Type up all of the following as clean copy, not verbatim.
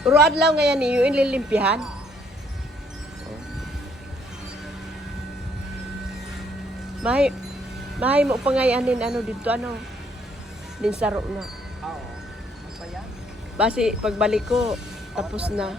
Uruad lang ngayon niyo, inlilimpihan. Mahay, mahay mo pa ngayanin ano dito, ano, linsaro na. Oo. Ano pa yan? Basi, pagbalik ko, tapos na.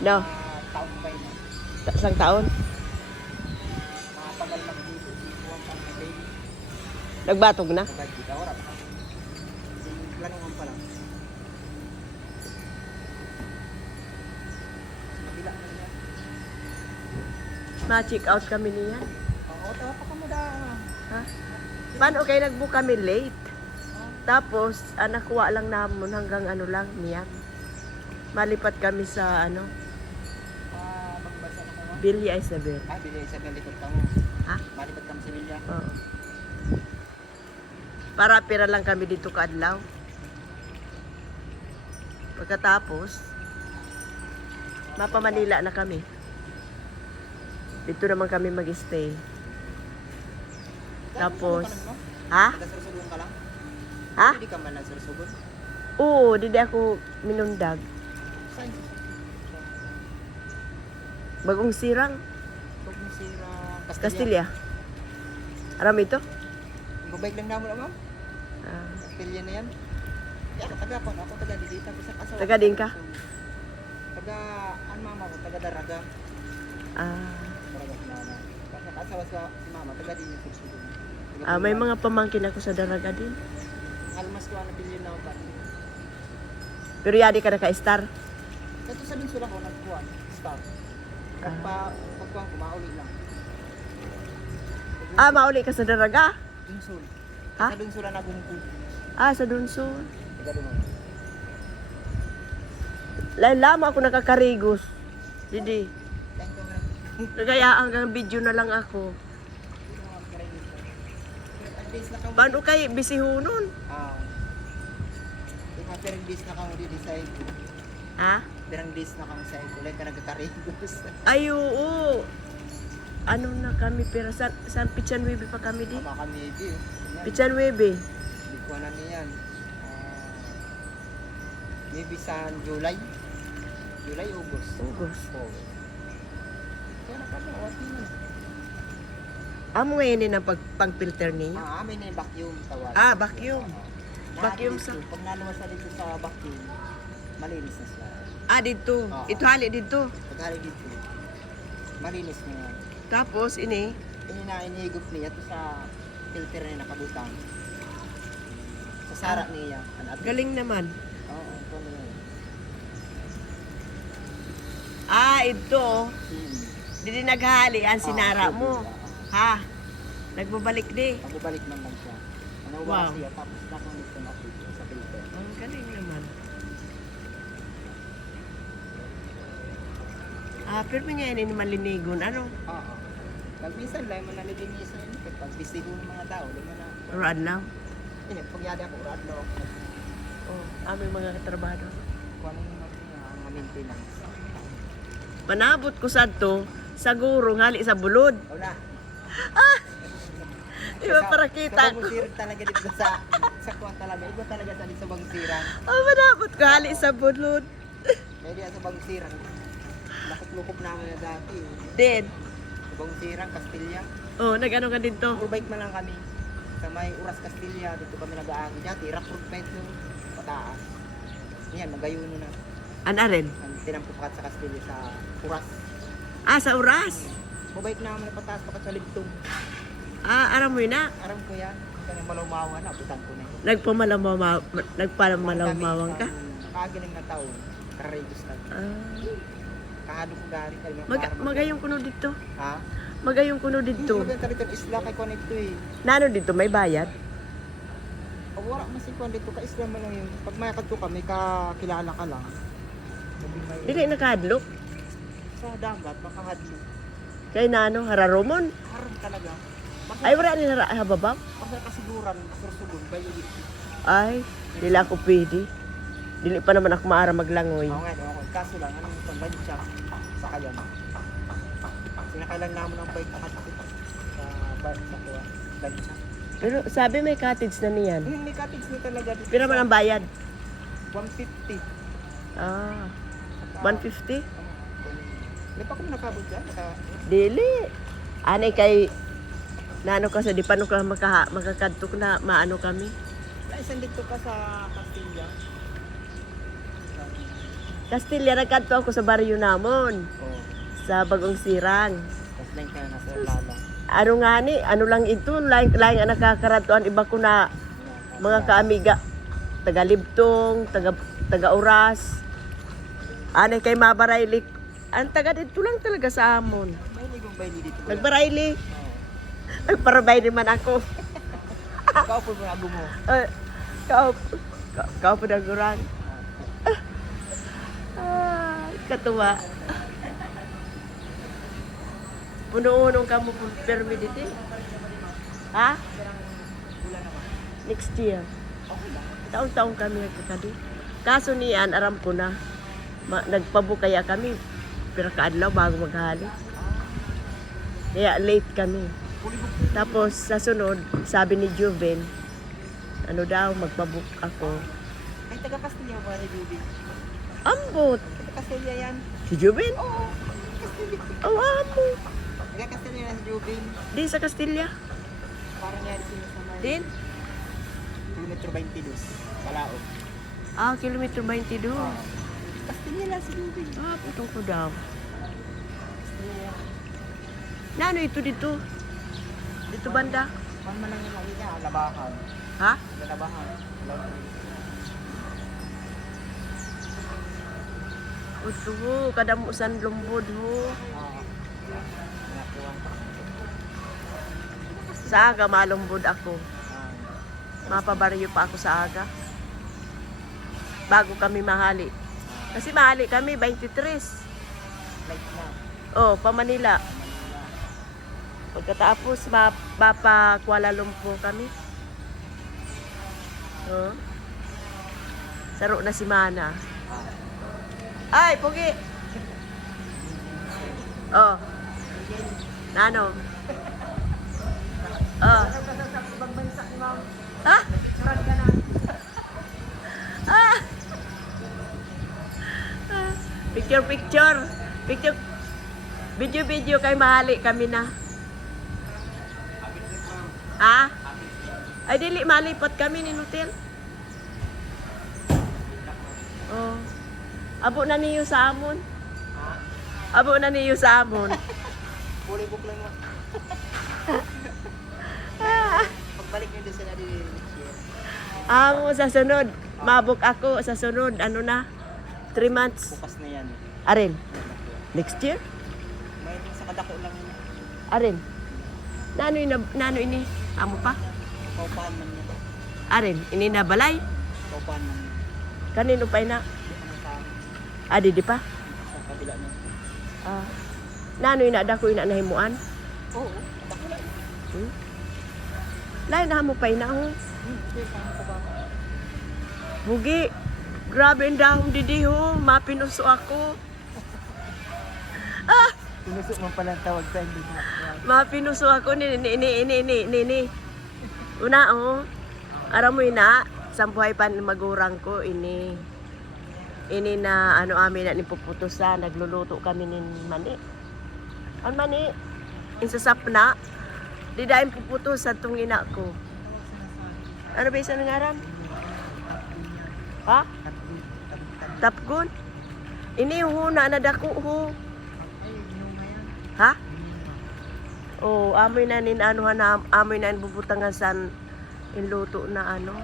No, Taon pa yun. isang taon. Makapagal lang dito. Iwan kang baby. Nagbatog na. Sabay kita. Wala pa. Planungan pa lang. Mabila na yan. Ma-check out kami niyan. Oo, tawa pa ka mo da. Ha? Paano kayo nag-book kami late? Tapos, nakuha lang namon hanggang ano lang, niyan. Malipat kami sa ano, Magbasa na ka mo? Bilya Isabel. Bilya Isabel, likod ka mo. Ha? Malipat kami sa Bilya. Oo. Para pira lang kami dito kaadlaw. Pagkatapos, mapa Manila na kami. Dito naman kami mag-stay. Tapos, ha? Nagsursugon ka lang? Ha? Hindi ka man nagsursugon? Oo, didi ako minundag. Saan? Bagong sirang, Huwag mo sira Castilla. Aram ito? Babalik lang naman ma'am. Ah, Castilla na yan. Ako taga po, ako taga dito. Bisa kasawa. Taga din ka? Taga, ano mama ko, taga Daraga. ah, Daraga si mama. Kasi kasawa si mama, taga din yung sursugon. may mga pamangkin ako sa Daraga din. Almas ko na bilyon na ba? Pero yadi ka naka-star. Ito sa Binso lang ko, nagkuhan. Stop. Pagkuhan ko, mauli lang. Mauli ka sa Daraga? Binsul. Ha? Sa Binsul lang nagungkul. Sa Dunson. Taga doon. Lama ako nakakarigos. Didi. Thank you man. Kaya hanggang video na lang ako. At least na kamo. Paano kay bisihunon? Perang days na kamo di decide. Ha? Perang days na kamo sa kulay ka nagkakarigos. Ay, oo. Ano na kami, pero San Pichan Webe pa kami di? Tama kami di. Pichan Webe. Hindi ko na niyan. Maybe sa July. July, August. August. Kaya na kami, okay na. Amo ngayon din ang pang-filter niyo? Amin na yung vacuum tawag. Vacuum. Vacuum sa... Pag naluwas na dito sa vacuum, malinis na siya. Dito. Oo. Ito hali dito. Pag hali dito, malinis na yan. Tapos, ini. Inihigop niya ito sa filter na nakabutang. Sa sara niya. Galing naman. Oo, ito na yun. Ito. Didi naghali ang sinara mo. Ha? Nagbabalik di. Magbabalik man lang siya. Wow. Siya, tapos nakamit ko na sa filter. Ang galing naman. Pero niya ini malinigon. Ano? Oo. Pagbisan lang, manalilinisan. Pag busy ko ng mga tao, di mo na. Rad lang. Hindi, pagyada ako, radlo ako. Aming mga katrabaho. Kung ano yung mga maintenance. Manabot ko sa to, sa guro, ngali sa bulod. Wala. Iba para kita Sa ko. bangsiran talaga dito sa kuwan talaga. Iba talaga sa bangsiran. Manabot ko, hali sa bulod. Kaya di sa bangsiran. Lakop-lukop namin na dati. Din. Sa bangsiran, Castilla. Nag-ano ka dito? Urbike man lang kami. Sa may Uras Castilla, dito kami nag-aagi. Dati, rock fight yung pataas. Yan, magayuno na. Ana rin? Ang tinampukat sa Castilla sa Uras. Sa oras? Mabike namin na pataas pakat sa Libtong. Aram mo yun na. Aram ko yan. Kaya malawmawa na, butang ko na yun. Nagpamalawmawang ka? Nakagaling na taon. Kararigos na. Kahado ko gari. Magayong kuno dito. Ha? Magayong kuno Hindi dito. maganda rito isla kay Kwan ito eh. Nano dito, may bayad? Pag wala masikwan dito, ka-isla mo lang yun. Pag mayakad ko kami, kakilala ka lang. Dili nakadlok. Sa dagat, makahadlo. Kay nano, hararomon. Haram talaga. Ay, wala ni hababaw. Pag nakasiguran, sursugon, bayo dito. Ay, dili ako pwede. Dili pa naman ako maara maglangoy. Oo nga, okay. Kaso lang, anong ito, lansya sa kayan. Sinakailan naman ang bike nakatapit sa bike sa kuha. Lansya. Pero sabi may cottage na niyan. May cottage na talaga dito. Pero naman ang bayad. 150. Ah, 150? Hindi pa kami nakabot dyan. Dili. Anay kay naano ka sa di pa no ka makakadtok na maano kami. Naisan dito ka sa Castilla. Castilla nagkadto ako sa baryo namon Oo. sa Bagong Sirang. Tapos lang ka na nasa Lala. Ano nga ni, ano lang ito, laing ang nakakaratuan iba ko na mga kaamiga, taga Libtong, taga Oras. Anay kay Mabaraylik. Ang taga dito lang talaga sa amon. May ligong baili dito. Nagbarayli. Oo. Nagparabay naman ako. Kaupo mo ago mo. Kau po nagurang. Katuwa. Puno-unong ka mo permi dito. Ha? Next year. Taon-taon kami nagkakadi. Kaso niyan, aram ko na. Nagpabukaya kami. Pero kaadlaw bago maghali. Kaya late kami. Tapos sa sunod, sabi ni Juven, ano daw, magpabook ako. Ay, taga Castilla ba ni Jubin? Ambot! Taga Castilla yan. Si Juven? Oo. Castilla. Oh, amo. Taga Castilla na si Jubin. Di sa Castilla. Parang nangyari sila sa may Din? kilometro 22. Palaog. Ah, kilometro 22. Castilla lang si Jubin. Ah, putong ko daw. Castilla yan. Na ano ito dito? Dito banda? Paano man lang yung lagi niya? Labahan. Ha? Labahan. Ito ho, kadamusan lumbod ho. Nakuha. Sa aga malumbod ako. Mapabaryo pa ako sa aga. Bago kami mahali. Kasi mahali kami, 23. Like na. Oh, pa Manila. Pagkatapos, mapa Kuala Lumpur kami. Oh. Saro na si Mana. Ay, Pugi! Oh. Nano? Oh. Ibang bansa ni Ma'am. Ha? Surag ka na. Ah! Picture, picture. Picture. Video kay mahali kami na. Ha? Ay, dili, malipot kami ni Nutil. Oh. Abo na niyo sa amon. Abo na niyo sa amon. Fully book lang mo. Pagbalik nyo doon sa nadi next year. Amo sa sunod. Mabok ako sa sunod. Ano na? 3 months. Bukas na yan. Arin. Next year? May sa kadako lang yun. Arin. Nano ini? Amo pa? Kaupahan man niya. Arin. Ini na balay? Kaupahan man niya. Kanino pa ina? Hindi ka man sa Adi di pa? sa kabila niya. Ah. Nano ina dako ina nahimuan? Oo. Kadako lang. Lain na mo pa ina ho. Hindi ka mo ba? Bugi. Grabe ang dahong didi ho. Mapinuso ako. Ah! Tinusok mo pala ang tawag sa hindi mo. Mapinuso ako ni. Una oh. Aram mo ina. Sampuhay pa ni magurang ko ini. Ini na ano amin na nipuputusan. Nagluluto kami ni mani. Ang mani. Insasap na. Di dahil puputos sa tong ina ko. Ano ba isa ng aram? Ha? Tapgon? Ini ho na nadako ho. Ha? Oh, amoy na nin anuhan na amoy na bubutangan san inluto na ano.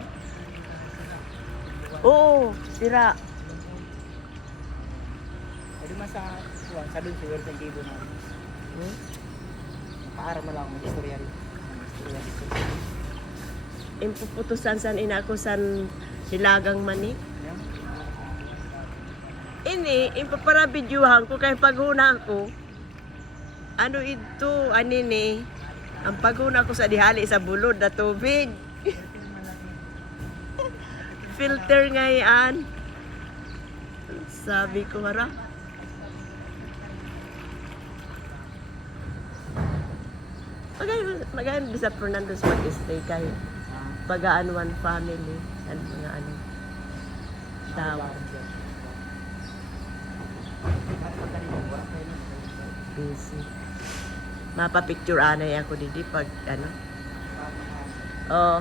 Oo, sira. Pwede man sa kuwan, sa doon siguro sa gibo na. Paaral mo lang ang istorya rin. Istorya dito. Impuputusan san ina ko san hilagang mani. Yan. Ini impapara videohan ko kay paghuna ko. Ano ito, anini? Ang paghuna ko sa dihali sa bulod na tubig. Filter nga yan. Sabi ko harap. Magayon sa Fernando's mag-stay kayo. Pagaan one family. Ano mga ano. Tao. busy. Mapapicture anay ako didi pag ano. Oh,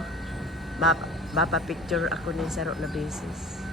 mapapicture ako ni Saro na basis.